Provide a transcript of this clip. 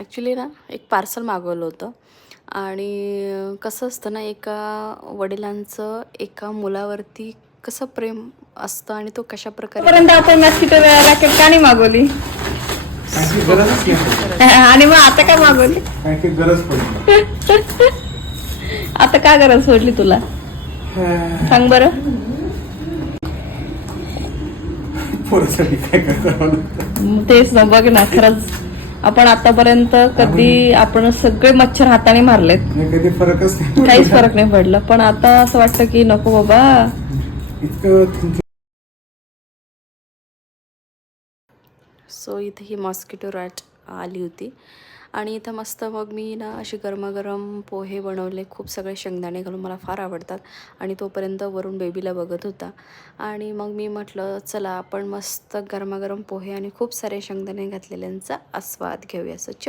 Actually ना एक parcel मागवलं होतं आणि कसं असतं ना, एका वडिलांचं एका मुलावरती कसं प्रेम असतं आणि तो कशाप्रकारे पर्यंत आपण मस्किटो रॅकेट का नाही मागवली आणि मग आता का मागवली? गरज पडली. आता का गरज पडली तुला सांग बरं. पोरासाठी काय करता? तेच ना, बघ ना, खरंच आपण आतापर्यंत कधी आपण सगळे मच्छर हाताने मारलेत, कधी फरकच नाही. काहीच फरक नाही पडलं. पण आता असं वाटतं की नको बाबा. इतकं सो इथे ही मॉस्किटो रॅट आली होती आणि इथं मस्त मग मी ना अशी गरमागरम पोहे बनवले. खूप सगळे शेंगदाणे घालून मला फार आवडतात आणि तोपर्यंत वरून बेबीला बघत होता आणि मग मी म्हटलं चला आपण मस्त गरमागरम पोहे आणि खूप सारे शेंगदाणे घातलेल्यांचा आस्वाद घेऊया. सो चल.